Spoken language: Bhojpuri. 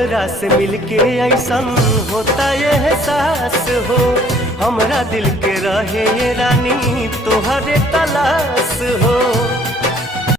तोहरा से मिलके ऐसन होता ये एहसास हो, हमरा दिल के रहे ये रानी तोहरे तलाश हो।